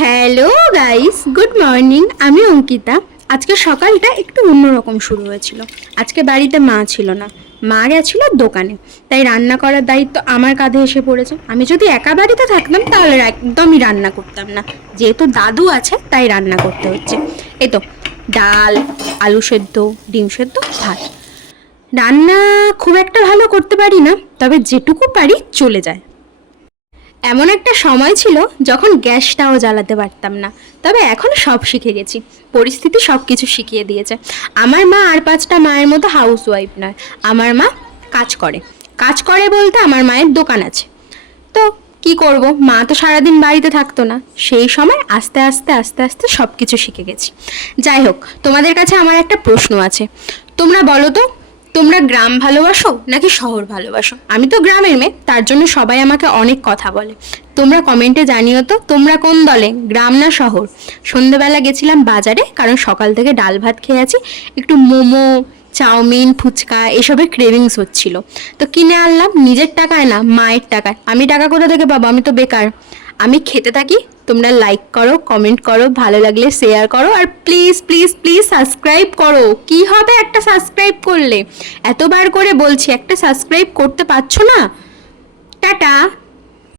Hello guys, good morning. আমি অঙ্কিতা। আজকে সকালটা একটু অন্যরকম শুরু হয়েছিল। আজকে বাড়িতে মা ছিল না, মা গেছিল দোকানে। তাই রান্না করার দায়িত্ব আমার কাঁধে এসে পড়েছে। আমি যদি একা বাড়িতে থাকতাম তাহলে একদমই রান্না করতাম না। যেহেতু দাদু আছে তাই রান্না করতে হচ্ছে। এই তো ডাল, আলু সেদ্ধ, ডিম সেদ্ধ, ভাত। রান্না খুব একটা ভালো করতে পারি না, তবে যেটুকু পারি চলে যায়। এমন একটা সময় ছিল যখন গ্যাসটাও জ্বালাতে পারতাম না, তবে এখন সব শিখে গেছি। পরিস্থিতি সব কিছু শিখিয়ে দিয়েছে। আমার মা আর 5টা মায়ের মতো হাউস ওয়াইফ নয়। আমার মা কাজ করে। কাজ করে বলতে আমার মায়ের দোকান আছে। তো কি করব, মা তো সারাদিন বাড়িতে থাকতো না। সেই সময় আস্তে আস্তে আস্তে আস্তে সব কিছু শিখে গেছি। যাই হোক, তোমাদের কাছে আমার একটা প্রশ্ন আছে। তোমরা বলো তো, তোমরা গ্রাম ভালোবাসো নাকি শহর ভালোবাসো? আমি তো গ্রামের মেয়ে, তার জন্য সবাই আমাকে অনেক কথা বলে। তোমরা কমেন্টে জানিও তো তোমরা কোন দলে, গ্রাম না শহর। সন্ধেবেলা গেছিলাম বাজারে, কারণ সকাল থেকে ডাল ভাত খেয়ে আছি। একটু মোমো, চাউমিন, ফুচকা এসবের ক্রেভিংস হচ্ছিল। তো কিনে আনলাম, নিজের টাকায় না, মায়ের টাকায়। আমি টাকা কোথা থেকে পাবো? আমি তো বেকার। আমি খেতে থাকি, তোমরা লাইক করো, কমেন্ট করো, ভালো লাগলে শেয়ার করো, আর প্লিজ প্লিজ প্লিজ সাবস্ক্রাইব করো। কি হবে একটা সাবস্ক্রাইব করলে? এতবার করে বলছি, একটা সাবস্ক্রাইব করতে পারছো না? টাটা।